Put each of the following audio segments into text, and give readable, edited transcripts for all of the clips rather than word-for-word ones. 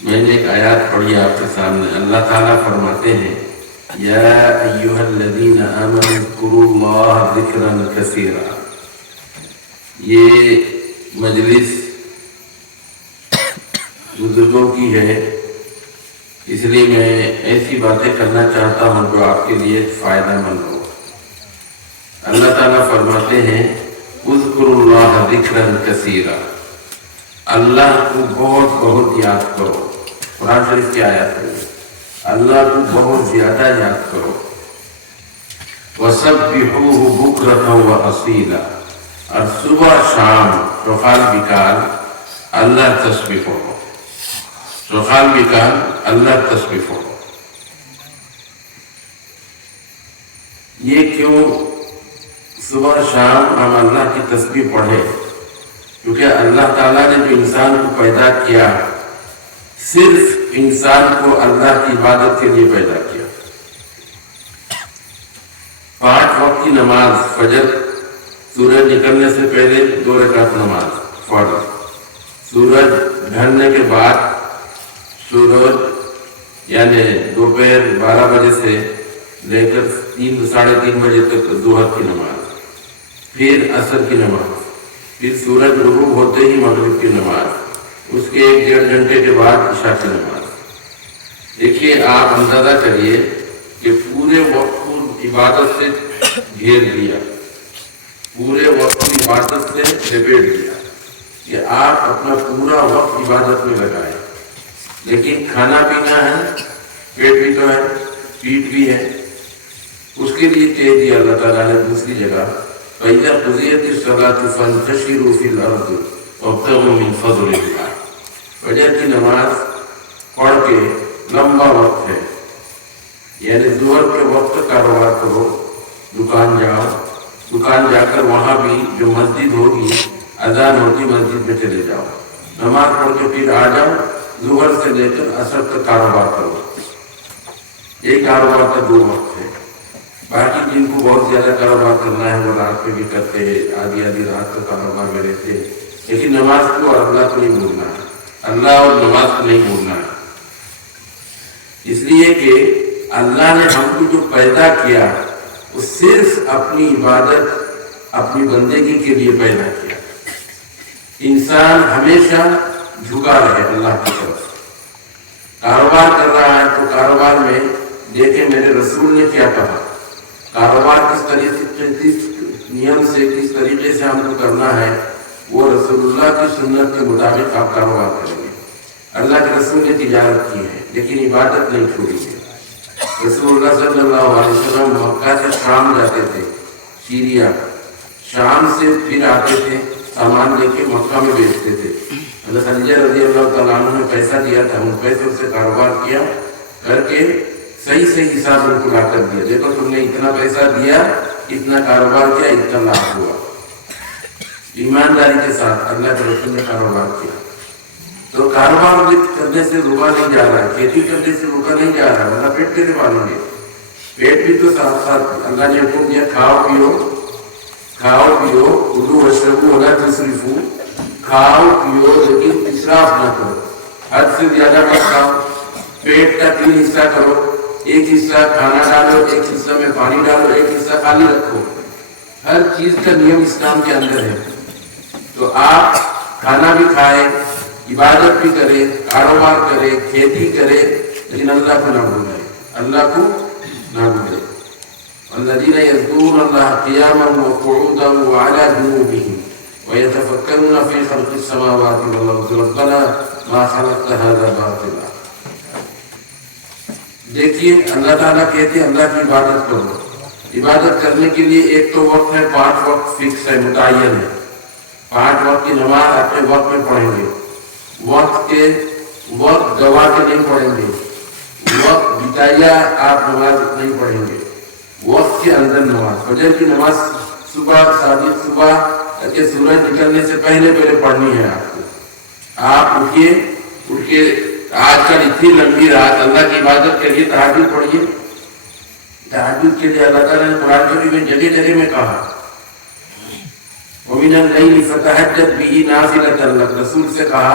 میں نے ایک آیات پڑھی آپ کے سامنے. اللہ تعالیٰ فرماتے ہیں یا ایھا الذین آمنوا اذکروا اللہ ذکرا کثیرا. یہ مجلس بزرگوں کی ہے، اس لیے میں ایسی باتیں کرنا چاہتا ہوں جو آپ کے لیے فائدہ مند ہو. اللہ تعالیٰ فرماتے ہیں اذکروا اللہ ذکرا کثیرا، اللہ کو بہت بہت یاد کرو. قرآن شریف کی آیت ہے، اللہ کو بہت زیادہ یاد کرو. وَسَبِّحُوهُ بُكْرَةً وَأَصِيلًا، اور صبح شام سقال بیکال اللہ تسبیح پڑھو. سقال بیکال اللہ تسبیح پڑھو. یہ کیوں صبح شام ہم اللہ کی تسبیح پڑھیں؟ کیونکہ اللہ تعالیٰ نے جو انسان کو پیدا کیا صرف انسان کو اللہ کی عبادت کے لیے پیدا کیا. 5 وقت کی نماز، فجر سورج نکلنے سے پہلے 2 رکعت نماز فرض، سورج ڈھلنے کے بعد سورج یعنی دوپہر 12 بجے سے لے کر 3 ساڑھے 3 بجے تک ظہر کی نماز، پھر عصر کی نماز، پھر سورج غروب ہوتے ہی مغرب کی نماز، اس کے 1-1.5 گھنٹے کے بعد عشاء کی نماز. دیکھیے آپ اندازہ کریے کہ پورے وقت کو عبادت سے گھیر دیا، پورے وقت کو عبادت سے لپیٹ دیا کہ آپ اپنا پورا وقت عبادت میں لگائیں. لیکن کھانا پینا ہے، پیٹ بھی تو ہے، پیٹ بھی ہے، اس کے لیے کہہ دیا اللہ تعالیٰ نے دوسری جگہ فَإِذَا قُضِيَتِ الصَّلَاةُ فَانتَشِرُوا فِي الْأَرْضِ وَابْتَغُوا مِن فَضْلِ اللَّهِ. فجر کی نماز پڑھ کے لمبا وقت ہے، یعنی ظہر کے وقت کاروبار کرو، دکان جاؤ، دکان جا کر وہاں بھی جو مسجد ہوگی اذان ہوگی مسجد میں چلے جاؤ، نماز پڑھ کے پھر آ جاؤ، ظہر سے لے کر عصر تک کاروبار کرو. یہ کاروبار کا 2 وقت ہے. باقی جن کو بہت زیادہ کاروبار کرنا ہے وہ رات میں بھی کرتے ہیں، آدھی رات کا کاروبار میں رہتے ہیں. لیکن نماز کو اور اللہ کو نہیں بھولنا ہے، اللہ اور نماز کو نہیں بھولنا ہے. اس لیے کہ اللہ نے ہم کو جو پیدا کیا وہ صرف اپنی عبادت، اپنی بندگی کے لیے پیدا کیا. انسان ہمیشہ جھکا رہے اللہ کی طرف. کاروبار کر رہا ہے تو کاروبار میں دیکھیں میرے رسول نے کیا کہا، کاروبار کس طریقے کس نیم سے کس طریقے سے ہم کو کرنا ہے، وہ رسول اللہ کی سنت کے مطابق آپ کاروبار کریں گے. اللہ کے رسول نے تجارت کی ہے لیکن عبادت نہیں چھوڑی ہے. رسول اللہ صلی اللہ علیہ وسلم مکہ سے شام جاتے تھے، سیریا، شام سے پھر آتے تھے، سامان لے کے مکہ میں بیچتے تھے. حضرت خدیجہ رضی اللہ تعالیٰ عنہ نے پیسہ دیا تھا، ان پیسوں سے کاروبار کیا کر کے صحیح حساب ان کو لا کر دیا، دیکھو تم نے اتنا پیسہ دیا، اتنا کاروبار کیا، اتنا لاکھ ہوا. ایمانداری کے ساتھ اللہ کے رسول نے کاروبار کیا. تو کاروبار کرنے سے رکا نہیں جا رہا ہے، کھیتی کرنے سے رکا نہیں جا رہا ہے، ورنہ پیٹ کیسے پالیں گے؟ پیٹ بھی تو ساتھ ساتھ اللہ نے حکم دیا کھاؤ پیو، کھاؤ پیو، خذوا واشربوا ولا تسرفوا، کھاؤ پیو لیکن اسراف نہ کرو، حد سے زیادہ مت کھاؤ. پیٹ کا 3 حصہ کرو، ایک حصہ کھانا ڈالو، ایک حصہ میں پانی ڈالو، ایک حصہ خالی رکھو. ہر چیز کا نیم اسلام کے اندر ہے. تو آپ کھانا بھی کھائیں، عبادت بھی کرے، کاروبار کرے، کھیتی کرے، لیکن اللہ کو نہ بھولے، اللہ کو نہ بھولے. الذین یذکرون اللہ قیاما وقعودا وعلی جنوبہم ویتفکرون فی خلق السماوات والارض ربنا ما خلقت ھذا باطلا. دیکھیے اللہ تعالیٰ کہتے ہیں اللہ کی عبادت کرو. عبادت کرنے کے لیے ایک تو وقت ہے، 5 وقت فکس ہے، متعین ہے. 5 وقت کی نماز اپنے وقت میں پڑھیں گے، وقت گوا کے نہیں پڑھیں گے، وقت بتایا آپ نماز نہیں پڑھیں گے، وقت کے اندر نماز. فجر کی نماز صبح صادق صبح کے سورج نکلنے سے پہلے پڑھنی ہے آپ کو. آپ اٹھ کے آج کل اتنی لمبی رات اللہ کی عبادت کے لیے تہجد پڑھیے. تہجد کے لیے اللہ تعالیٰ نے قرآن شریف میں جگہ جگہ میں کہا وَمِنَ اللَّيْلِ فَتَهَجَّدْ بِهِ نَافِلَةً لَكَ. رسول سے کہا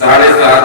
7:30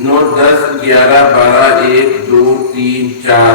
9 10 11 12 1 2 3 4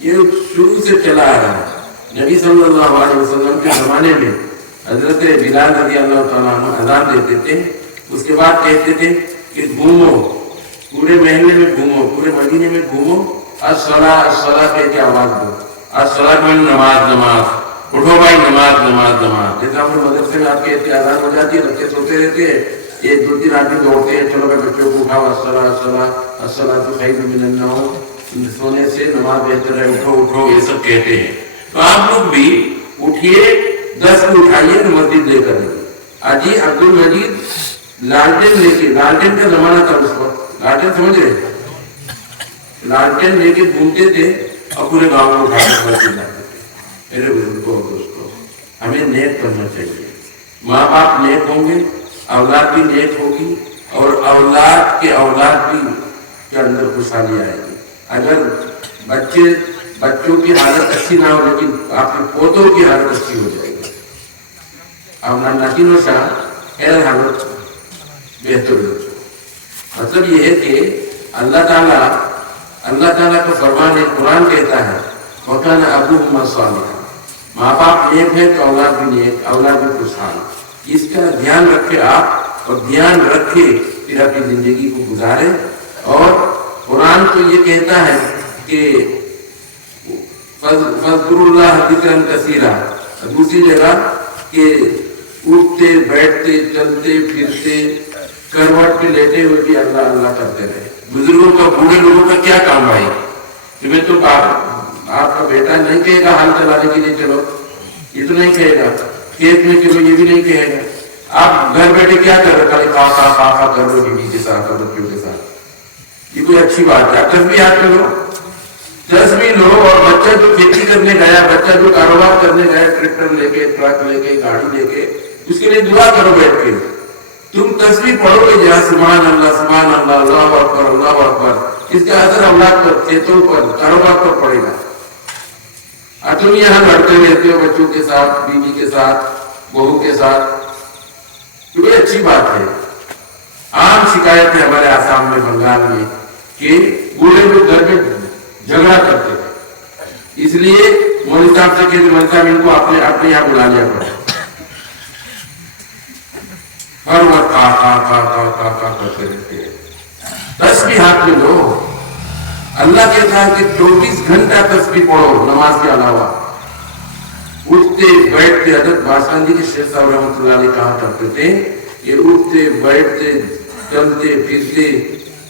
یہ شروع سے چلا آ رہا ہے۔ نبی صلی اللہ علیہ وسلم کے زمانے میں حضرت بلال رضی اللہ تعالیٰ عنہ اذان دیتے تھے، اس کے بعد کہتے تھے کہ گھومو، پورے محلے میں گھومو، پورے مدینے میں گھومو، الصلاۃ الصلاۃ کہہ کے آواز دو، الصلاۃ میں نماز نماز، اٹھو بھائی نماز نماز نماز۔ جیسے ہم مدرسے میں آپ کہتے اذان ہو جاتی ہے، بچے سوتے رہتے ہیں، ایک دو تین آدمی دوڑتے ہیں، چلو بھائی بچوں کو اٹھاؤ، الصلاۃ الصلاۃ الصلاۃ خیر من النوم، سونے سے نماز بہتر ہے، اٹھو اٹھو، یہ سب کہتے ہیں۔ تو آپ لوگ بھی اٹھیے، 10 کو اٹھائیے تو مسجد لے کر آئیے۔ آجی عبد المجید لالٹین لے کے، لالٹین کا زمانہ تھا اس وقت، لالٹین سمجھ رہے، لالٹین لے کے گھومتے تھے اور پورے گاؤں کو اٹھا کر مسجد لاتے تھے۔ میرے بزرگوں اور دوستوں، ہمیں نیک کرنا چاہیے، ماں باپ نیک ہوں گے، اولاد بھی نیک ہوگی، اور اولاد کے اولاد بھی کے اندر خوشحالی آئے گی۔ اگر بچوں کی حالت اچھی نہ ہو لیکن آپ کے پوتوں کی حالت اچھی ہو جائے گی، اب ناکینو شاہ ایر حالت بہتر ہو۔ مطلب یہ ہے کہ اللہ تعالیٰ کا فرمان ہے، قرآن کہتا ہے وَكَانَ أَبُوهُمَا صَالِحًا، ماں باپ نیک ہے تو اولاد بھی نیک، اولاد بھی خوشحال۔ اس کا دھیان رکھے آپ، اور دھیان رکھے پھر اپنی زندگی کو گزارے۔ اور قرآن تو یہ کہتا ہے کہ فَاذْكُرُوا اللَّهَ ذِكْرًا كَثِيرًا، دوسری جگہ کہ اٹھتے بیٹھتے چلتے پھرتے کروٹ پہ لیٹے ہوئے بھی اللہ اللہ کرتے رہے۔ بزرگوں کا، بوڑھے لوگوں کا کیا کام بھائی؟ تمہیں تو آپ کا بیٹا نہیں کہے گا ہل چلانے کے لیے چلو، یہ تو نہیں کہے گا، کھیت میں چلو یہ بھی نہیں کہے گا۔ آپ گھر بیٹھے کیا کر رہے، خالی خا کر لو بیوی کے ساتھ اور بچوں کے ساتھ، یہ کوئی اچھی بات ہے؟ تسبیحات کرو، تسبیح لو، اور بچہ جو کھیتی کرنے گیا، بچہ جو کاروبار کرنے گیا، ٹریکٹر لے کے، ٹرک لے کے، گاڑی لے کے، اس کے لیے دعا کرو بیٹھ کے۔ تم تسبیح پڑھو گے جہاں سبحان اللہ اللہ اکبر اللہ اکبر، اس کا اثر اولاد پر، کھیتوں پر، کاروبار پر پڑے گا۔ اور تم یہاں لڑتے رہتے ہو بچوں کے ساتھ، بیوی کے ساتھ، بہو کے ساتھ، تو یہ اچھی بات ہے۔ عام شکایت ہے ہمارے آسام میں، بنگال میں، کہ بوڑھے لوگ گھر میں جھگڑا کرتے ہیں، اس لیے مولوی صاحب سے کہتے مولوی صاحب ان کو اپنے یہاں بلا لیا کرو، ہر وقت کا کرتے رہتے ہیں۔ تسبیح ہاتھ میں لو، اللہ کہتا ہے کہ 24 گھنٹہ تسبیح پڑھو نماز کے علاوہ، اٹھتے بیٹھتے۔ حضرت باسان جی کے شیخ صاحب رحمۃ اللہ علیہ کہا کرتے تھے کہ اٹھتے بیٹھتے چلتے پھرتے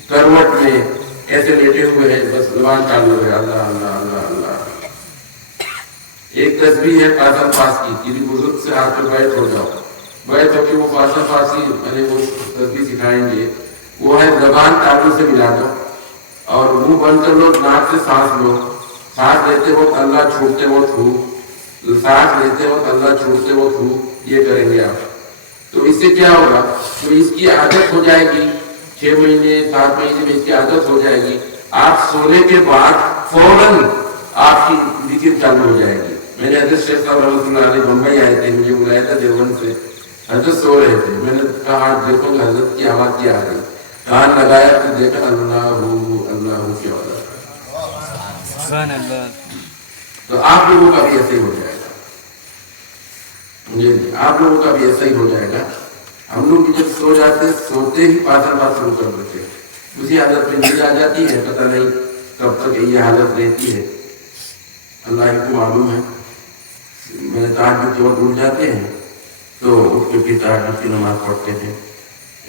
کروٹ میں ایسے لیٹے ہوئے ہیں، بس زبان چالو ہے اللہ اللہ اللہ اللہ۔ ایک تسبیح ہے قاسم پاس کی، کسی بزرگ سے ہاتھ میں بیٹھ ہو جاؤ، بیٹھ ہو کے وہ قاسم پاسی میں وہ تسبیح سکھائیں گے، وہ ہے زبان تالو سے ملا دو اور منہ بند کر لو، ناک سے سانس لو، سانس لیتے وقت اللہ، چھوڑتے وقت ہو، سانس لیتے وقت اللہ، چھوڑتے وقت ہو، یہ کریں گے آپ۔ تو اس سے کیا ہوگا، تو اس کی عادت ہو جائے گی، 6 مہینے 7 مہینے میں اس کی عادت ہو جائے گی۔ آپ سونے کے بعد فوراً آپ کی ذکر چالو ہو جائے گی۔ میں نے حضرت شیخ صاحب رحمۃ اللہ علیہ بمبئی آئے تھے، مجھے بلایا تھا دیوبند سے، حضرت سو رہے تھے، میں نے کہا دیکھو گے حضرت کی آواز کیا آ رہی، کان لگایا تو دیکھا اللہ اللہ کی آواز۔ تو آپ لوگوں کا بھی ایسے ہی ہو جائے گا، مجھے آپ لوگوں کا بھی ایسا ہی ہو جائے گا۔ ہم لوگ جب سو جاتے، سوتے ہی پاسر بات شروع کر دیتے، اسی حالت میں نیند آ جاتی ہے، پتہ نہیں کب تک یہ حالت رہتی ہے، اللہ کو معلوم ہے۔ میں نے تہجد کے وقت اٹھ جاتے ہیں تو اٹھ کے پھر تہجد کی نماز پڑھتے ہیں،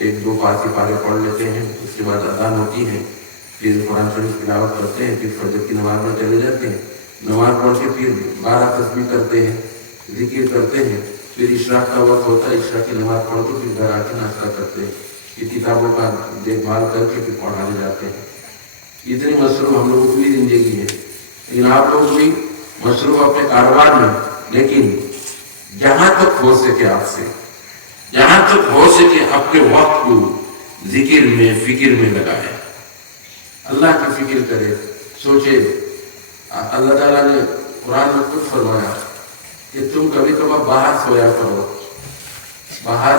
1-2 پاسی پارے پڑھ لیتے ہیں، اس کے بعد اذان ہوتی ہے، پھر قرآن شریف تلاوت کرتے ہیں، پھر فجر کی نماز میں چلے جاتے ہیں، نماز پڑھ کے پھر 12 تسبیح کرتے ہیں، ذکر کرتے ہیں، پھر عشاء کا وقت ہوتا ہے، عشاء کی نماز پڑھ کے پھر گھر آ کے ناشتہ کرتے ہیں، پھر کتابوں کا دیکھ بھال کر کے پھر پڑھانے جاتے ہیں۔ اتنی مصروف ہم لوگوں کی زندگی ہے، لیکن آپ لوگ بھی مصروف اپنے کاروبار میں، لیکن جہاں تک ہو سکے آپ سے، جہاں تک ہو سکے اپنے وقت کو ذکر میں، فکر میں لگائے، اللہ کی فکر کرے، سوچے۔ اللہ تعالیٰ نے قرآن میں خود فرمایا کہ تم کبھی کبھار باہر سویا کرو، باہر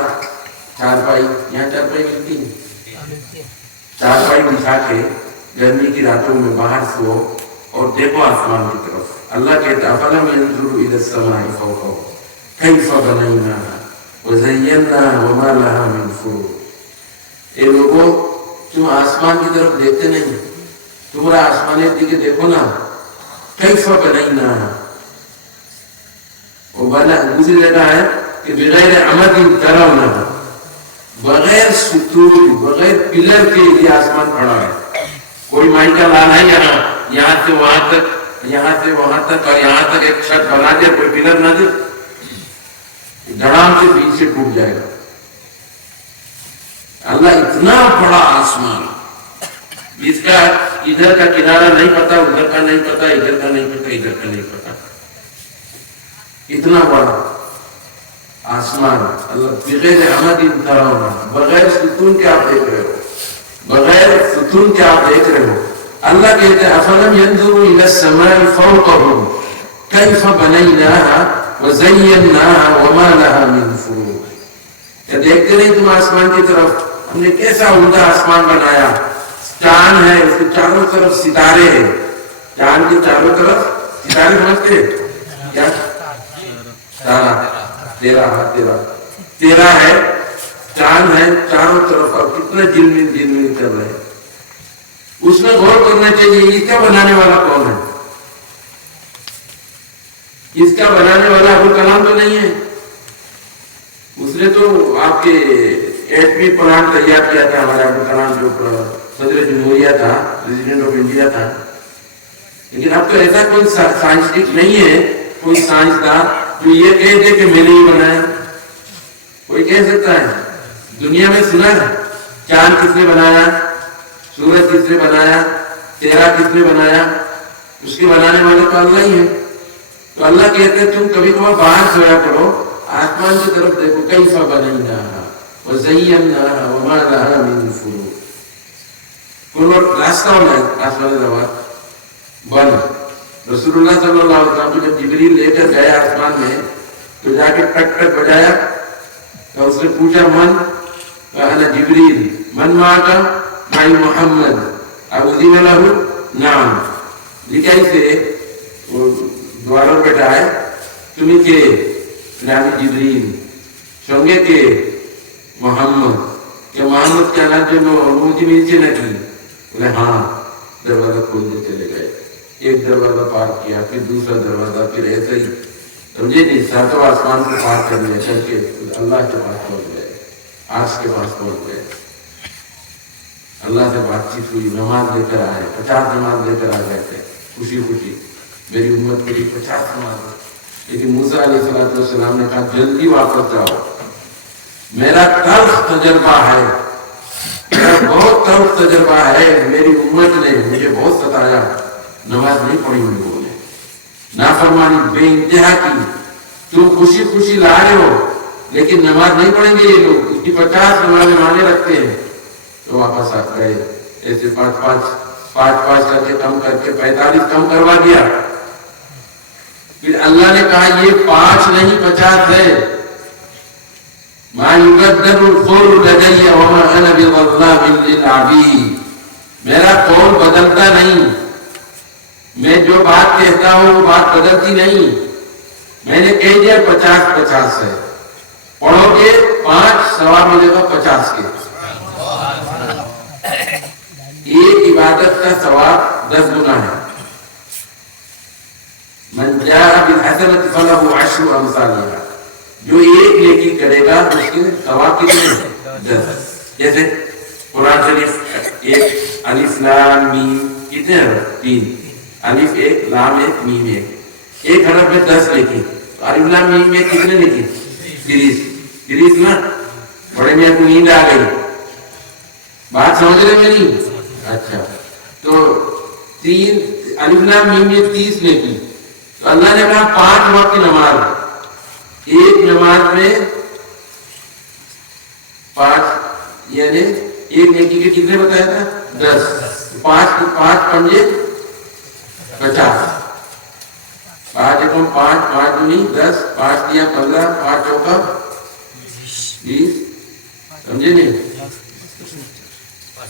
چارپائی، یہاں چارپائی ملتی ہے، چارپائی بچھا کے گرمی کی راتوں میں باہر سو، اور دیکھو آسمان کی طرف. اللہ کہتا ہے افلم ينظروا الى السماء فوقهم كيف بنيناها وزيناها وما لها من فروج. اے لوگوں تم آسمان کی طرف دیکھتے نہیں, تمہارا آسمانیت دیکھے دیکھو نا. کیف بنینا, وہ بنا دوسری جگہ ہے کہ بغیر عمد ترونها, بغیر ستون بغیر پلر کے یہ آسمان کھڑا ہے. کوئی مائی کا لال ہے یہاں سے وہاں تک, یہاں سے وہاں تک, اور یہاں تک ایک چھت بنا دیا, کوئی پلر نہ دے, دھڑام سے بیچ سے ٹوٹ جائے گا. اللہ اتنا بڑا آسمان, جس کا ادھر کا کنارہ نہیں پتا, ادھر کا نہیں پتا, ادھر کا نہیں پتا, ادھر کا نہیں پتا, اتنا بڑا آسمان. اللہ بغیر عمد ترونها, بغیر ستون کے آپ دیکھ رہے ہو, بغیر ستون کے آپ دیکھ رہے ہو. اللہ کہتے ہیں افلم ينظروا الى السماء فوقهم كيف بنيناها وزيناها وما لها من فروج. کیا دیکھتے نہیں تم آسمان کی طرف, ہم نے کیسا عمدہ آسمان بنایا. چاند ہے, اس کے چاروں طرف ستارے ہیں, چاند کے چاروں طرف ستارے سمجھتے کیا, تارا, تیرا ہے, چاند ہے چاروں طرف, اور کتنا جلمل کر رہے ہیں. اس میں غور کرنا چاہیے اس کا بنانے والا کون ہے. اس کا بنانے والا ابوالکلام تو نہیں ہے, اس نے تو آپ کے ایٹمی پلان تیار کیا تھا. ہمارا ابوالکلام جو صدر جمہوریہ تھا, پریزیڈنٹ آف انڈیا تھا. لیکن اب تو ایسا کوئی سائنسٹک نہیں ہے, کوئی سائنسدان جو یہ کہہ دے کہ میں نے ہی بنایا. کوئی کہہ سکتا ہے دنیا میں سنا ہے چاند کس نے بنایا, سورج کس نے بنایا, تیرا کس نے بنایا؟ اس کے بنانے والے تو اللہ ہی ہے. تو اللہ کہتے ہیں تم کبھی کبھار باہر سویا کرو, آسمان کی طرف دیکھو, کیف بنیناها وزیناها وما لها من فروج. کوئی راستہ ہونا ہے آسمان زبان بند. رسول اللہ صلی اللہ علیہ وسلم کو جب جبریل لے کر گیا آسمان میں, تو جا کے ٹک ٹک بجایا, تو اس نے پوچھا من, انا جبریل, من معک, معی محمد, اذن له, نعم. لکھائی سے وہ دواروں بیٹھا ہے, تمہیں کہ نامی جبریل, سنگے کہ محمد, کہ محمد کیا نام جو نوتی نیچے نہ کی. بولے ہاں. دروازہ کھولتے چلے گئے, ایک دروازہ پار کیا, پھر دوسرا دروازہ, پھر ایسا ہی سمجھے نہیں, ساتوں آسمان کو پار کر لیا, چل کے اللہ کے پاس پہنچ گئے, عرش کے پاس پہنچ گئے. اللہ سے بات چیت ہوئی, نماز لے کر آئے, 50 نماز لے کر آ گئے تھے خوشی خوشی, میری امت کے لیے 50 نماز. لیکن موسیٰ علیہ السلام نے کہا جلدی واپس جاؤ, میرا تلخ تجربہ ہے, میرا بہت تلخ تجربہ ہے, میری امت نے مجھے بہت ستایا, نماز نہیں پڑھی ان لوگوں نے, نافرمانی بے انتہا کی. تم خوشی خوشی لا رہے ہو لیکن نماز نہیں پڑھیں گے یہ لوگ, اس کی 50 نمازیں مانے رکھتے ہیں. تو واپس آ گئے, ایسے 5 کر کے کم کر کے 45 کم کروا دیا. پھر اللہ نے کہا یہ 5 نہیں 50 ہے. ما یبدل القول لدی وما انا بظلام للعبید, میرا قول بدلتا نہیں, میں جو بات کہتا ہوں وہ بات بدلتی نہیں. میں نے کہہ دیا 50 ہے, پڑھو گے 5 ثواب ملے گا 50 کے. ایک عبادت کا ثواب 10 گنا ہے. من جاء بالحسنۃ فلہ 10 امثالها, جو ایک نیکی کرے گا اس کے ثواب کتنے 10. جیسے قرآن شریف ایک, الف لام میم کتنے حرف 3, الف 1 لام 1 میم 1, ایک حرف میں 10 نیکی. تو الف لام میم میں کتنے نیکی 30 نا. بڑے میاں کو نیند آ گئی, بات سمجھ رہے میری؟ اچھا, تو 3 الف لام میم میں 30 نیکی. تو اللہ نے کہا 5 وقت کی نماز, ایک نماز میں 5, یعنی ایک نیکی کے کتنے بتایا تھا 10. 5 پنجے 50, 5 ایکم 5, 5 دونی 10, 5 دیا 15, 5 چوکا 20, سمجھے نہیں.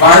5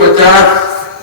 50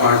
5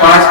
5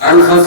50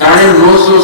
950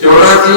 84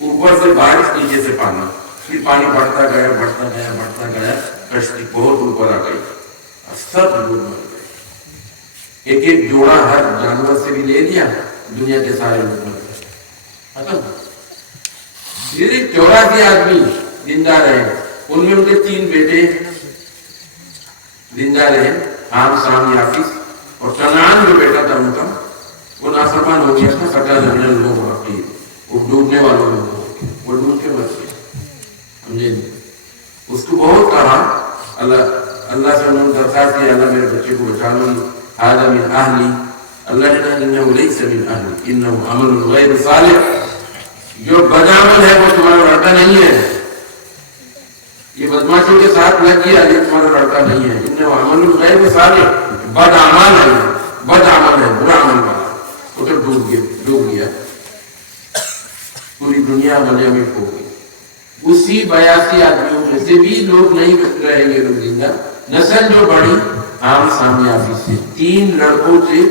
اوپر سے بارش, نیچے سے پانی, پھر پانی بڑھتا گیا بڑھتا گیا بڑھتا گیا, کشتی بہت اوپر آ گئی, سب لوگ مر گئے. ایک ایک جوڑا ہر جانور سے بھی لے لیا, دنیا کے سارے لوگ مر گئے, ختم. صرف 84 آدمی زندہ رہے, ان میں ان کے 3 بیٹے زندہ رہے, حام, شام, یافس. اور کنعان جو بیٹا تھا ان کا وہ نافرمان ہو گیا تھا, فٹا زمین لوگ واقعی وہ ڈوبنے والوں میں وہ ڈوب کے بچ گئے. سمجھے, اس کو بہت کہا, اللہ سے انہوں نے درخواست کی, اللہ میرے بچے کو بچا لو, ھذا من اہلی. اللہ نے کہا انہ لیس من اہلی انہ عمل غیر صالح, جو بدعمل ہے وہ تمہارا لڑکا نہیں ہے, یہ بدماشوں کے ساتھ لگ گیا, یہ تمہارا لڑکا نہیں ہے. انہ عمل غیر صالح, بدعمل ہے, بدعمل ہے, برا عمل والا. وہ تو ڈوب گیا, پوری دنیا ملے میں کھو گئی. اسی 82 آدمیوں میں سے بھی لوگ نہیں رہیں گے لوگ زندہ. نسل جو بڑی عام سامیافی سے 3 لڑکوں سے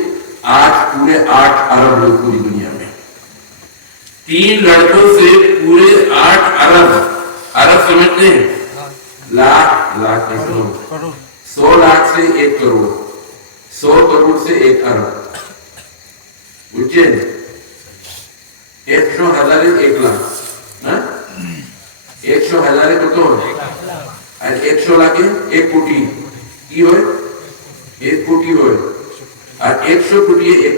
آج پورے 8 ارب لوگ پوری دنیا میں. 3 لڑکوں سے پورے 8 ارب. ارب سمجھتے ہیں, لاکھ نہیں سنو, 100 لاکھ سے 1 کروڑ, 100 کروڑ سے 1 ارب. বুঝছেন, 100,000 1 লাখ, 100,000 কত, আর 100 লাখে 1 কোটি কি হয়, 1 কোটি হয়, আর 100 কোটি 1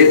1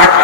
8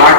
8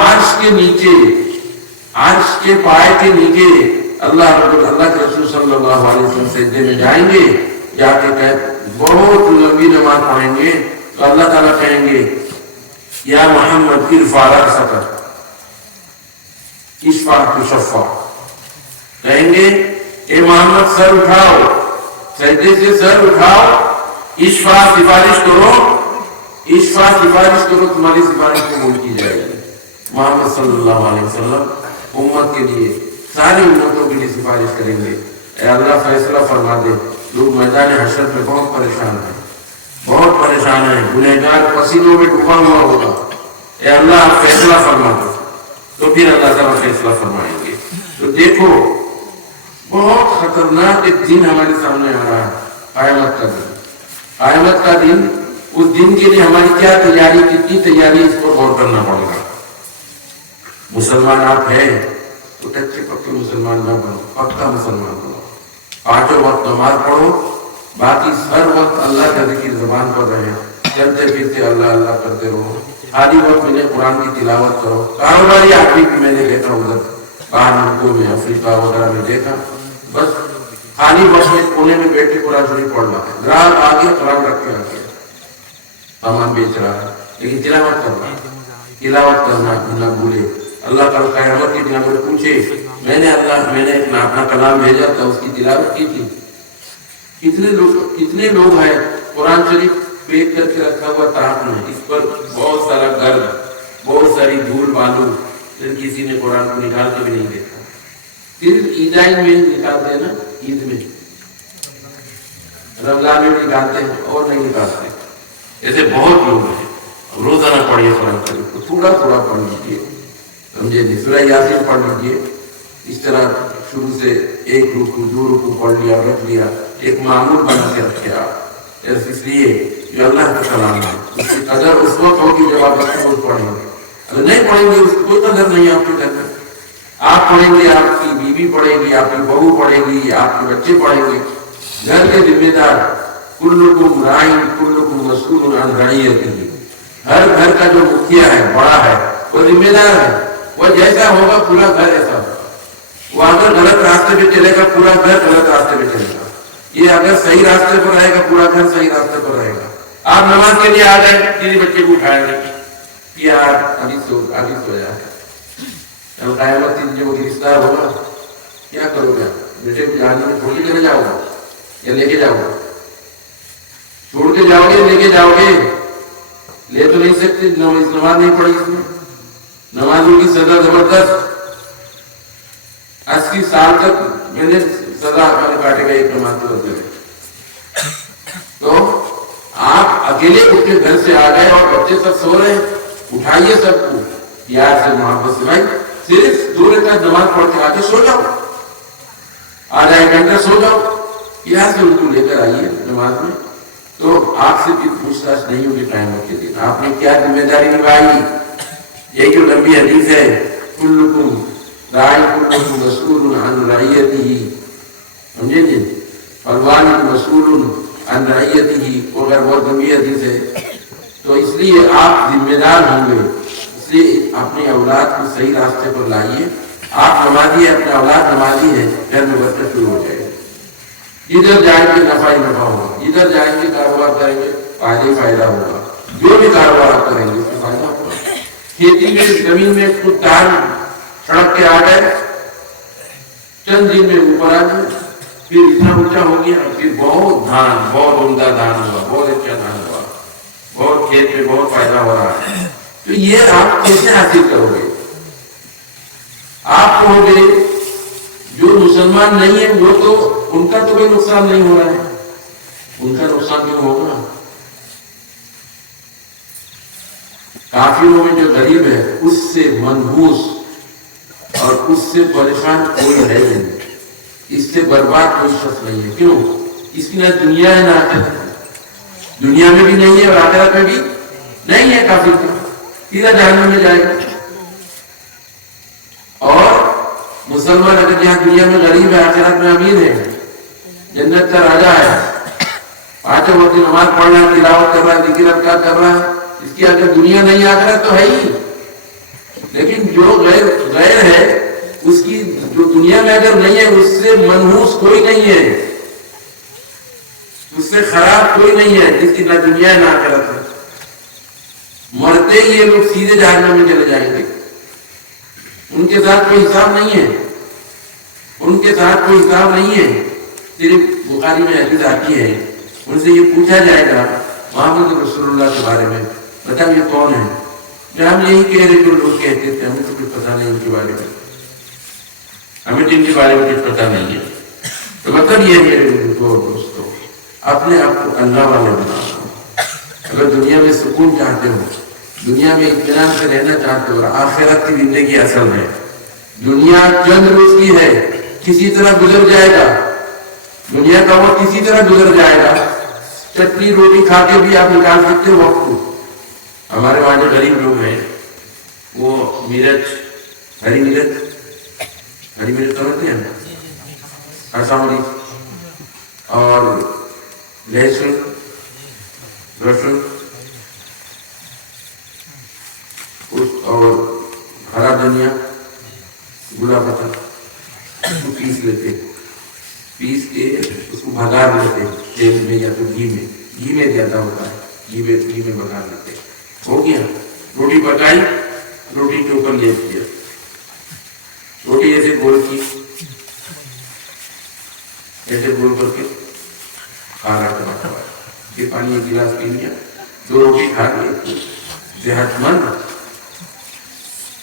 عرش کے نیچے، عرش کے پائے کے نیچے اللہ کے رسول صلی اللہ علیہ وسلم سجدے میں جائیں گے، جا کے بہت لمبی نماز پڑھیں گے تو اللہ تعالیٰ کہیں گے یا محمد ارفع رأسک اشفع تشفع، کہیں گے اے محمد سر اٹھاؤ، سجدے سے سر اٹھاؤ، اشفع سفارش کرو، اشفع سفارش کرو، تمہاری سفارش قبول کی جائے گی۔ محمد صلی اللہ علیہ وسلم امت کے لیے، ساری امتوں کے لیے سفارش کریں گے، اے اللہ فیصلہ فرما دے، لوگ میدان حشر میں بہت پریشان ہیں، بہت پریشان ہیں، گنہگار پسینوں میں ڈوبا ہوا ہوگا، اے اللہ آپ فیصلہ فرما دو، تو پھر اللہ تعالیٰ فیصلہ فرمائیں گے۔ تو دیکھو بہت خطرناک ایک دن ہمارے سامنے آ رہا ہے، قیامت کا دن، قیامت کا دن، اس دن کے لیے ہماری کیا تیاری، کتنی تیاری، اس پر غور کرنا پڑے گا۔ مسلمان آپ ہیں تو کچے پکے مسلمان نہ بنو، پکا مسلمان بنو، پانچوں وقت نماز پڑھو، باقی ہر وقت اللہ کا ذکر زبان پر رہے، چلتے پھرتے اللہ اللہ کرتے رہو، خالی وقت میں قرآن کی تلاوت کرو۔ کاروباری آدمی بھی میں نے دیکھا ادھر باہر ملکوں میں، افریقہ وغیرہ میں دیکھا، بس خالی وقت میں کونے میں بیٹھ کے قرآن شریف پڑھ رہا ہے، گراہک آگے قرآن رکھ کے آگے سامان بیچ رہا ہے، لیکن تلاوت کرنا، تلاوت کرنا نہ بھولے۔ اللہ تعالیٰ قیامت کے دن اگر پوچھے میں نے اپنا کلام بھیجا تھا، اس کی تلاوت کی تھی، کتنے لوگ ہیں قرآن شریف پیک کر کے رکھا ہوا طاق میں، اس پر بہت سارا گرد، بہت ساری دھول بالو، پھر کسی نے قرآن کو نکال کے بھی نہیں دیکھا، صرف عیدائن میں نکالتے ہیں نا، عید میں، رمضان میں نکالتے ہیں اور نہیں نکالتے، ایسے بہت لوگ ہیں۔ روزانہ پڑھیے قرآن شریف کو، تھوڑا تھوڑا پڑھ لیجیے، سمجھے نہیں، سورہ یاسین پڑھ لیجیے، اس طرح شروع سے ایک رکوع دو رکوع پڑھ لیا، رکھ لیا، ایک معمول بنا کے رکھے آپ، اس لیے جو اللہ کا کلام ہے اس کی قدر اس وقت ہوگی جب آپ اس کو پڑھیں گے، اگر نہیں پڑھیں گے اس کی کوئی قدر نہیں آپ کے گھر میں۔ آپ پڑھیں گے، آپ کی بیوی پڑھے گی، آپ کی بہو پڑھے گی، آپ کے بچے پڑھیں گے، گھر کے ذمہ دار، کلکم راعٍ کلکم مسئول عن رعیتہ، ہر گھر کا جو مکھیا ہے، بڑا ہے، وہ ذمہ دار ہے، وہ جیسا ہوگا پورا گھر ایسا ہوگا، وہ اگر غلط راستے پہ چلے گا پورا گھر غلط راستے پہ چلے گا، یہ اگر صحیح راستے پر رہے گا پورا گھر صحیح راستے پر رہے گا۔ آپ نماز کے لیے آ گئے، کسی بچے کو اٹھائیں گے، یار ابھی سو جائے، قیامت کے دن وہ گرفتار ہوگا، کیا کرو گے؟ بیٹے کو جہنم میں چھوڑ کے چلے جاؤ گا یا لے کے جاؤ گے؟ چھوڑ کے جاؤ گے، لے کے جاؤ گے؟ لے تو نہیں سکتے، نماز نہیں پڑھی اس میں، نمازوں کی سزا زبردست، 80 سال تک میں نے سزا ہمارے کاٹے گا ایک نماز کے بدلے میں۔ تو آپ اکیلے اٹھ کے گھر سے آ گئے اور بچے سب سو رہے ہیں، اٹھائیے سب کو پیار سے محبت سے، بھائی صرف 2 رکعت نماز پڑھ کے آ کے سو جاؤ، آدھا ایک گھنٹہ سو جاؤ، پیار سے ان کو لے کر آئیے نماز میں، تو آپ سے بھی پوچھ تاچھ نہیں ہوگی قیامت کے دن، آپ نے کیا ذمہ داری نبھائی۔ یہ جو لمبی حدیث ہے، کلکم راعٍ کلکم مسئول عن رعیتہ، سمجھے جی، والوالد مسئول عن رعیتہ، اگر بہت لمبی حدیث ہے، تو اس لیے آپ ذمہ دار ہوں گے، اس لیے اپنی اولاد کو صحیح راستے پر لائیے۔ آپ نمازی ہیں، اپنے اولاد نمازی ہے، گھر میں برکت شروع ہو جائے گی، ادھر جائیں گے نفع ہی نفع ہوگا، ادھر جائیں گے کاروبار کریں گے فائدہ ہی فائدہ ہوگا، جو بھی کاروبار آپ کریں گے اس میں فائدہ ہوگا۔ کھیتی میں زمین میں خود دھان سڑک کے آ گئے، چند دن میں اوپر آ گئے، پھر اتنا اونچا ہو گیا، پھر بہت دھان، بہت عمدہ دھان ہوا، بہت اچھا دھان ہوا، بہت کھیت میں بہت فائدہ ہو رہا ہے، تو یہ آپ کیسے حاصل کرو گے؟ آپ کہو گے جو مسلمان نہیں ہے وہ تو ان کا تو کوئی نقصان نہیں ہو رہا ہے، ان کا نقصان کیوں ہوگا؟ کافروں میں جو غریب ہے اس سے منحوس اور اس سے پریشان کوئی ہے نہیں، اس سے برباد کوئی شخص نہیں ہے، کیوں؟ اس کی نہ دنیا ہے نہ آخرت، دنیا میں بھی نہیں ہے اور آخرت میں بھی نہیں ہے، کافر کا سیدھا جہنم میں جائے گا۔ اور مسلمان اگر یہاں دنیا میں غریب ہے، آخرت میں امیر ہے، جنت کا راجا ہے، 5 وقت نماز پڑھ رہا ہے، تلاوت کر رہا ہے، ذکر اذکار کر رہا ہے، اس کی اگر دنیا نہیں آخرت تو ہے ہی، لیکن جو غیر ہے اس کی جو دنیا میں اگر نہیں ہے اس سے منحوس کوئی نہیں ہے، اس سے خراب کوئی نہیں ہے، جس کی نہ دنیا ہے نہ آخرت ہے۔ مرتے ہی یہ لوگ سیدھے جہنم میں چلے جائیں گے، ان کے ساتھ کوئی حساب نہیں ہے، ان کے ساتھ کوئی حساب نہیں ہے۔ صرف بخاری میں حدیث آتی ہے، ان سے یہ پوچھا جائے گا محمد رسول اللہ کے بارے میں، بتا یہ کون ہے؟ کہ ہم یہی کہہ رہے جو لوگ کہتے تھے، ہمیں تو کچھ پتا نہیں ان کے بارے میں، ہمیں تو ان کے بارے میں کچھ پتا نہیں ہے۔ تو مطلب یہ ہے میرے دوستوں، اپنے آپ کو اللہ والے بناؤ۔ اگر دنیا میں سکون چاہتے ہو، دنیا میں اطمینان سے رہنا چاہتے ہو، اور آخرت کی زندگی اصل ہے، دنیا چند روز کی ہے، کسی طرح گزر جائے گا، دنیا کا وقت کسی طرح گزر جائے گا، چٹنی روٹی کھا کے بھی آپ نکال سکتے ہو وقت کو۔ ہمارے وہاں جو غریب لوگ ہیں وہ مرچ، ہری مرچ سمجھتے ہیں نا، آسامری اور لہسن اور ہرا دھنیا، گلاب پتر، اس کو پیس لیتے، پیس کے اس کو بھگا لیتے تیل میں یا تو گھی میں زیادہ ہوتا ہے، گھی میں بھگا لیتے۔ ہو گیا، روٹی پکائی، روٹی کے اوپر لیپ کیا، روٹی ایسے گول کی، ایسے گول کر کے کھا رہا تھا، پھر پانی ایک گلاس پی لیا، 2 روٹی کھا کے صحت مند،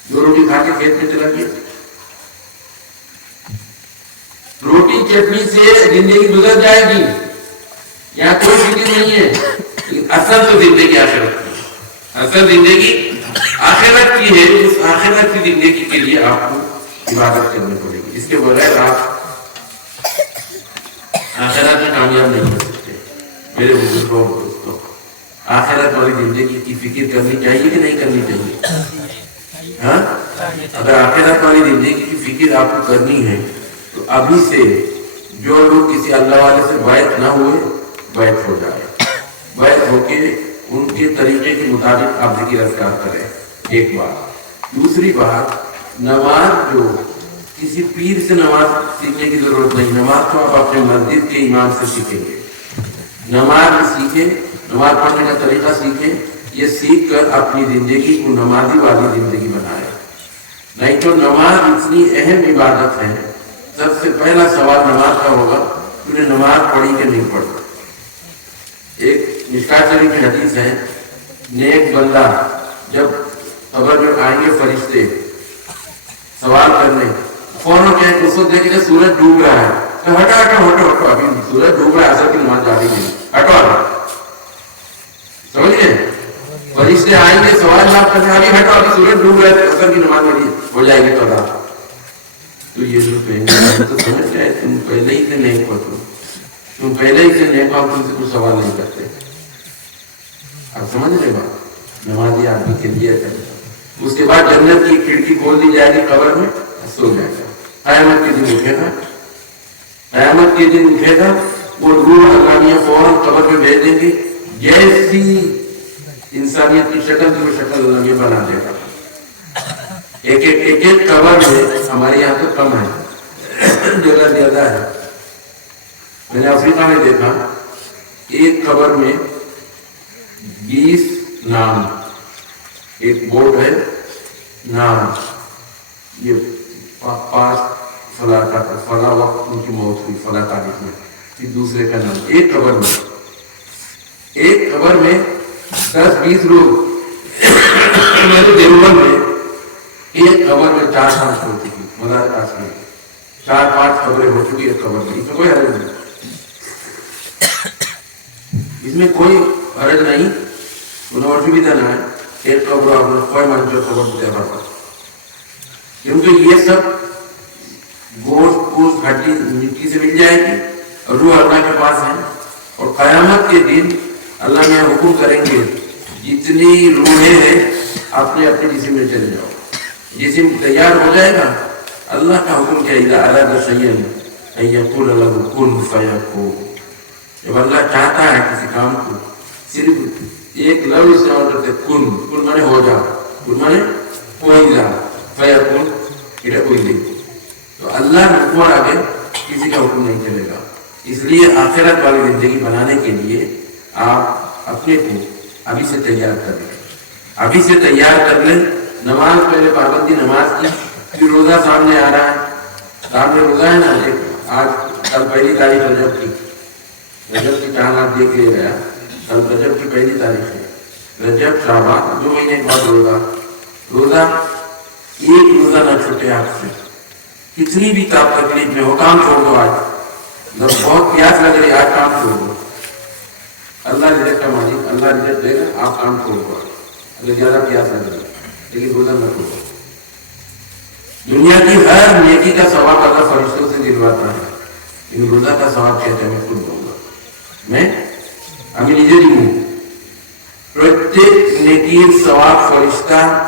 2 روٹی کھا کے کھیت میں چلا گیا۔ روٹی چٹنی سے زندگی گزر جائے گی، یہاں کوئی فکر نہیں ہے، لیکن اصل تو زندگی آخرت کی، اصل زندگی آخرت کی ہے۔ اس آخرت کی زندگی کے لیے آپ کو عبادت کرنی پڑے گی، اس کے بغیر آپ آخرت میں کامیاب نہیں ہو سکتے۔ میرے بزرگوں اور دوستوں، آخرت والی زندگی کی فکر کرنی چاہیے کہ نہیں کرنی چاہیے؟ ہاں، اگر آخرت والی زندگی کی فکر آپ کو کرنی ہے تو ابھی سے جو لوگ کسی اللہ والے سے بیعت نہ ہوئے، بیعت ہو جائے، بیعت ہو کے ان کے طریقے کے مطابق آپ ذکر اذکار کریں، ایک بات۔ دوسری بات، نماز جو کسی پیر سے نماز سیکھنے کی ضرورت نہیں، نماز تو آپ اپنے مسجد کے امام سے سیکھیں گے، نماز سیکھیں، نماز پڑھنے کا طریقہ سیکھیں، یہ سیکھ کر اپنی زندگی کو نمازی والی زندگی بنائیں۔ نہیں تو نماز اتنی اہم عبادت ہے، سب سے پہلا سوال نماز کا ہوگا، تو نے نماز پڑھی کہ نہیں پڑھی۔ ایک مشکات شریف کی حدیث ہے، نیک بندہ جب قبر میں آئیں گے فرشتے سوال کرنے، فوراً کہیں اس وقت دیکھیں گے سورج ڈوب رہا ہے، تو ہٹو ابھی سورج ڈوب رہا ہے، اثر کی نماز جاری نہیں، ہٹو سمجھے؟ فرشتے آئیں گے سوال جواب کرنے، ابھی ہٹو ابھی سورج ڈوب رہا ہے، اثر کی نماز میری ہو جائے گی قضا۔ تو یہ جو کہیں گے تو سمجھ جائے تم پہلے ہی سے نیک ہو، تم پہلے ہی سے نیک ہو، تم سے کچھ سوال نہیں کرتے۔ آپ سمجھ رہے بات؟ نمازی آدمی کے لیے اس کے بعد جنت کی کھڑکی کھول دی جائے گی، قبر میں سو جائے گا، قیامت کے دن اٹھے گا، قیامت کے دن اٹھے گا، وہ روح الہیہ فوراً قبر میں بھیج دیں گے، جیسی انسانیت کی شکل کی وہ شکل الہیہ بنا دے گا۔ ایک قبر میں ہمارے یہاں تو کم ہے، جگہ زیادہ ہے، میں نے افریقہ میں دیکھا ایک قبر میں 20 نام، ایک بورڈ ہے نام، یہ 5 فلاں وقت ان کی موت ہوئی فلاں تاریخ میں، پھر دوسرے کا نام، ایک قبر میں 10-20 لوگ۔ میرے دیوبند میں ایک قبر میں 4-5 ہو چکی، مزار پاس میں 4-5 قبریں ہو چکی ایک قبر میں، اس میں کوئی حرج نہیں، اس میں کوئی حرج نہیں، انہوں بھی دینا ہے ایک قبر آپ نے کوئی منچو قبر دے رہا، کیونکہ یہ سب گوشت پوست ہڈی مٹی سے مل جائے گی اور روح اللہ کے پاس ہے، اور قیامت کے دن اللہ میں حکم کریں گے جتنی روحیں ہیں اپنے اپنے جسم میں چلے جاؤ، جسم تیار ہو جائے گا، اللہ کا حکم کیا اذا اراد شیئا ان یقول له کن فیکون، جب اللہ چاہتا ہے کسی کام کو صرف ایک لفظ استعمال کرتے، کن مانے ہو جا، کن مانے ہو جا، فیکون এটা কইলে تو اللہ حکم آگے کسی کا حکم نہیں چلے گا. اس لیے آخرت والی زندگی بنانے کے لیے آپ اپنے کو ابھی سے تیار کر لیں, ابھی سے تیار کر لیں. نماز پہلے پابندی نماز کی, پھر روزہ سامنے آ رہا ہے, سامنے روزہ ہے نا, ایک آج کل پہلی تاریخ رجب کی, رجب کی چاند آپ دیکھ لے گیا, کل رجب کی پہلی تاریخ ہے. رجب شعبان 2 مہینے بعد روزہ, روزہ ایک روزہ نہ چھوٹے آپ سے, کتنی بھی تکلیف میں ہو کام چھوڑ دو. آج جب بہت پیاس لگ رہی آج کام چھوڑ دو, اللہ رزق کا مالک, اللہ رزق دے گا, آپ کام چھوڑ دو اگر زیادہ پیاس لگ رہی, لیکن روزہ نہ چھوڑو. دنیا کی ہر نیکی کا ثواب اللہ فرشتوں سے دلواتا ہے, لیکن روزہ کا ثواب کہتے ہیں میں خود دوں گا. میں আমি নিজে দিব. প্রত্যেক নেকির সওয়াব ফেরেশতা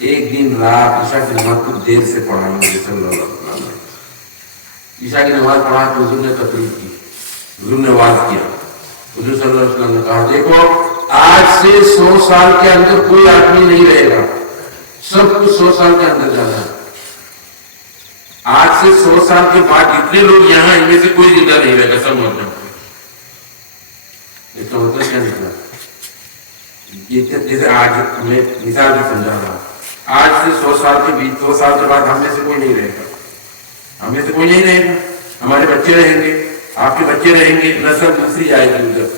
ایک دن رات عشاء کی نماز کو دیر سے پڑھائیں گے صلی اللہ علیہ وسلم. عشاء کی نماز پڑھا کے حضور نے تقریر کی, حضور نے واز کیا. حضور صلی اللہ علیہ وسلم نے کہا دیکھو آج سے 100 سال کے اندر کوئی آدمی نہیں رہے گا, سب کچھ 100 سال کے اندر جانا ہے. آج سے 100 سال کے بعد جتنے لوگ یہاں ان میں سے کوئی زندہ نہیں رہے گا, سب مر جائیں گے. اس کا مطلب کیا نکلا؟ جیسے آج میں مثال بھی سمجھا رہا ہوں, آج سے 100 سال کے بیچ 100 سال کے بعد ہم میں سے کوئی نہیں رہے گا, ہم میں سے کوئی نہیں رہے گا. ہمارے بچے رہیں گے, آپ کے بچے رہیں گے, نسل دوسری آئے گی ادھر.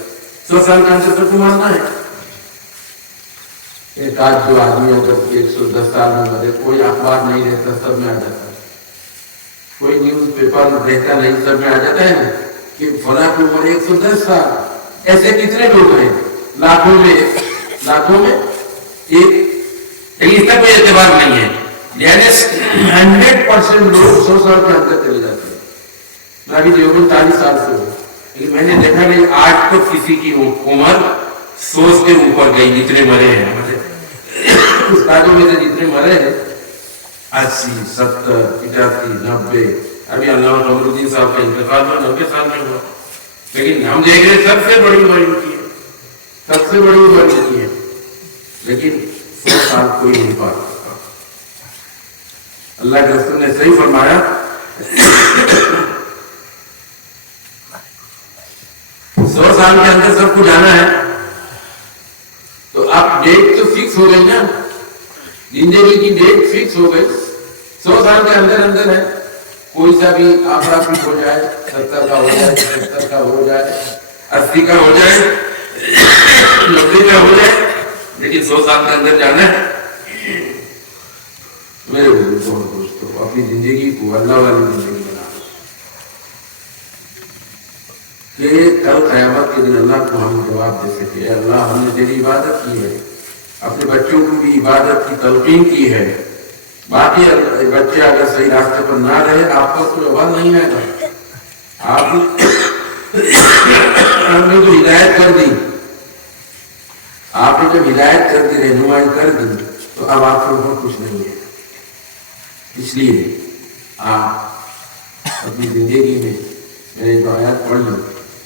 100 سال کے اندر سب کو ماننا ہے. ایک آج جو آدمی اگر 110 سال میں مرے, کوئی اخبار نہیں رہتا, سب میں آ جاتا ہے. کوئی نیوز پیپر رہتا نہیں, سب میں آ جاتا ہے نا کہ فلاں کی عمر 110 سال. ایسے کتنے لوگ ہیں؟ لاکھوں میں ایک. لیکن اس کا کوئی اعتبار نہیں ہے. یعنی 100% لوگ 100 سال کے اندر چلے جاتے ہیں. میں ابھی دیوبند 40 سال سے ہوں, لیکن میں نے دیکھا نہیں آج تک کسی کی عمر 100 کے اوپر گئی جتنے مرے ہیں. استادوں میں سے جتنے مرے ہیں 80, 70, 85, 90. ابھی علامہ قمر الدین صاحب کا انتقال 90 سال میں ہوا. لیکن ہم دیکھ رہے سب سے بڑی عمر کی ہے, سب سے بڑی عمر کی ہے, لیکن 100 سال کوئی نہیں پا سکتا. اللہ کے رسول نے صحیح فرمایا 100 سال کے اندر سب کو جانا ہے. تو اب ڈیٹ تو فکس ہو گئی نا, زندگی کی ڈیٹ فکس ہو گئی. 100 سال کے اندر ہے. کوئی سا بھی آنکڑا فٹ ہو جائے, 70 کا ہو جائے, 75 کا ہو جائے, 80 کا ہو جائے, 90 کا ہو جائے, لیکن 100 سال کے اندر جانا ہے. میرے دوستوں, اپنی زندگی کو اللہ والی زندگی بنا کہ کل قیامت کے دن اللہ کو ہم جواب دے سکے, اللہ ہم نے تیری عبادت کی ہے, اپنے بچوں کو بھی عبادت کی تلقین کی ہے. باقی بچے اگر صحیح راستے پر نہ رہے, آپ کو کوئی عوض نہیں آئے گا. آپ نے جو ہدایت کر دی, آپ نے جب ہدایت کر دی, رہنمائی کر دی, تو اب آپ کے اوپر کچھ نہیں ہے. اس لیے آپ اپنی زندگی میں میں نے جو آیات پڑھی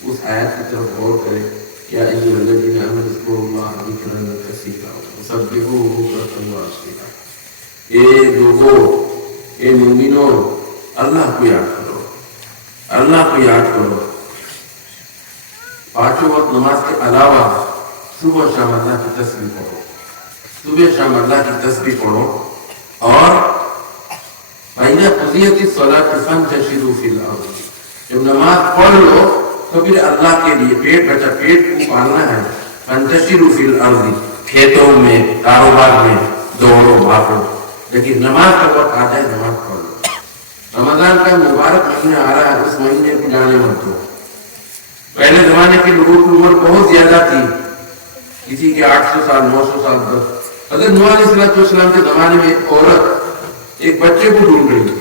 اس آیات کی طرف غور کریں. کیا ایھا الذین آمنوا اذکروا اللہ ذکرا کثیرا وسبحوہ بکرۃ واسیلا. اے لوگوں, اے مومنوں, اللہ کو یاد کرو, اللہ کو یاد کرو. 5 وقت نماز کے علاوہ صبح شام اللہ کی تسبیح پڑھو, صبح شام اللہ کی تسبیح پڑھو. اور فَإِذَا قُضِيَتِ الصَّلَاةُ فَانْتَشِرُوا فِي الْأَرْضِ. جب نماز پڑھ لو تو پھر اللہ کے لیے پیٹ کو پالنا ہے. فَانْتَشِرُوا فِي الْأَرْضِ, کھیتوں میں, کاروبار میں دوڑو بھاگو. لیکن نماز کا وقت آ جائے, نماز پڑھ لو. رمضان کا مبارک مہینہ آ رہا ہے, اس مہینے کو جانے مت دو. پہلے زمانے کے لوگوں کی عمر بہت زیادہ تھی, کسی کے 800 سال 900 سال تک. حضرت نوح علیہ السلام کے زمانے میں ایک عورت ایک بچے کو ڈھونڈ رہی تھی.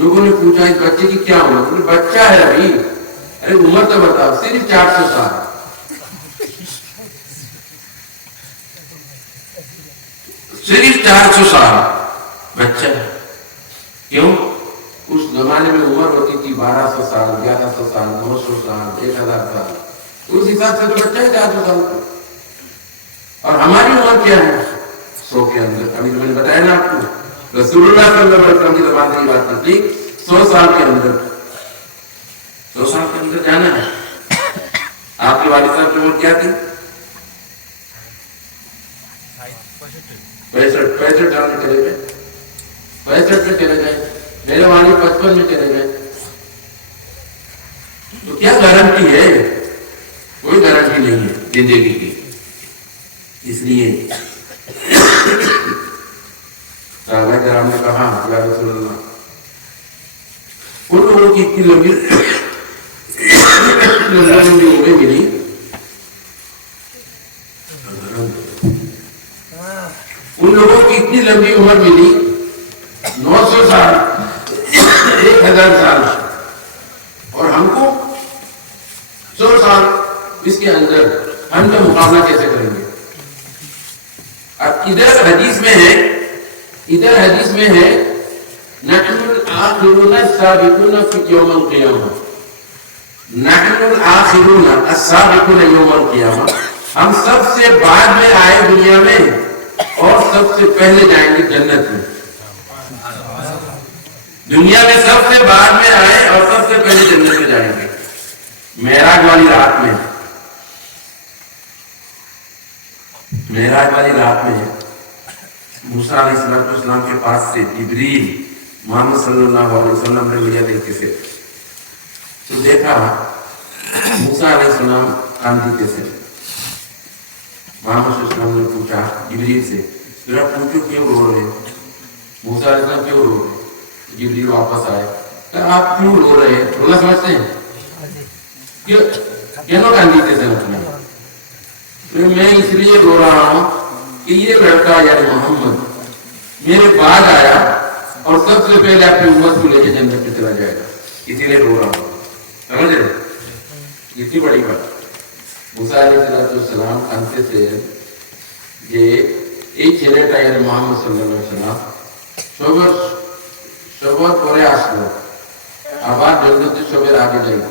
لوگوں نے پوچھا اس بچے کی کیا عمر؟ بولے بچہ ہے ابھی. ارے عمر تو بتاؤ. صرف 400 سال. صرف 400 سال بچہ. کیوں؟ اس زمانے میں عمر ہوتی تھی 1200 سال, 1100 سال, 900 سال, 1000 سال. اس حساب سے تو بچہ ہے 400 سال کا. اور ہماری عمر کیا ہے؟ 100 کے اندر. ابھی میں نے بتایا نا آپ کو, رسول اللہ صلی اللہ علیہ وسلم کی زبان سے بات کرتی 100 سال کے اندر, 100 سال کے اندر جانا ہے. آپ کے والد صاحب کی عمر کیا تھی؟ 65 سال میں چلے گئے, 65 میں چلے گئے. میرے والد 55 میں چلے گئے. تو کیا گارنٹی ہے؟ کوئی گارنٹی نہیں ہے زندگی کی. اس لیے صحابہ کرام نے کہا یا رسول اللہ, ان لوگوں کی اتنی لمبی عمریں ملی, ان لوگوں کی اتنی لمبی عمر ملی 900 سال, 1000 سال, اور ہم کو 100 سال. اس کے اندر ہم کا مقابلہ کیسے کریں گے؟ اب ادھر حدیث میں ہے نحن الآخرون السابقون فی یوم القیامہ، نحن الآخرون السابقون یوم القیامہ، ہم سب سے بعد میں آئے دنیا میں اور سب سے پہلے جائیں گے جنت میں. دنیا میں سب سے بعد میں آئے اور سب سے پہلے جنت میں جائیں گے. معراج والی رات میں موسیٰ علیہ السلام کے پاس سے جبریل محمد صلی اللہ علیہ وسلم نے مجھے دیکھتے تھے تو دیکھا موسیٰ علیہ السلام کاندی کیسے. محمد صلی اللہ علیہ وسلم نے پوچھا جبریل سے، ذرا پوچھو کیوں رو رہے؟ موسیٰ علیہ السلام کیوں رو رہے؟ جبریل واپس آئے، آپ کیوں رو رہے ہیں؟ رونا سمجھتے ہیں؟ کیوں کاندی کیسے؟ میں اس لیے رو رہا ہوں کہ یہ لڑکا یعنی محمد میرے بعد آیا اور سب سے پہلے اپنی امت کو لے کے جنت میں چلا جائے گا، اسی لیے رو رہا ہوں. سمجھ رہے؟ اتنی بڑی بات. موسیٰ علیہ السلام কাঁদতে যে এই ছেলেটা এর মোহাম্মদ সাল্লাল্লাহু আলাইহি ওয়াসাল্লাম সবার পরে আসলো, আবার জন্নতে সবার আগে যাইবে,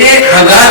1000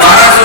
1200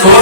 100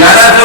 1100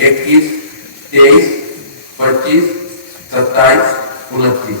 21, 23, 25, 27, 29,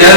10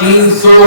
300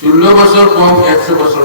16 বছর কম 100 বছর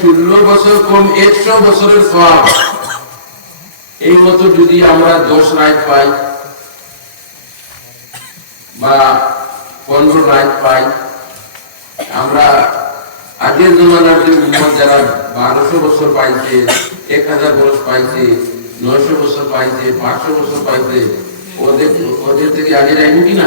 16 বছর কম 100 বছরের সওয়াব. এই মতো যদি আমরা 10 রাত পাই বা 15 রাত পাই, আমরা আগের জমানার যে উম্মত যারা 1200 বছর পাইছে, 1000 বছর পাইছে, 900 বছর পাইছে, 500 বছর পাইছে, ওদের থেকে আগে যাইব কিনা?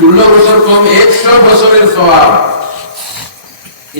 16 বছর কম 100 বছরের সওয়াব.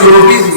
24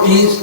30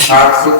700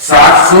700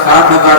7,000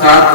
7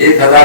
1,000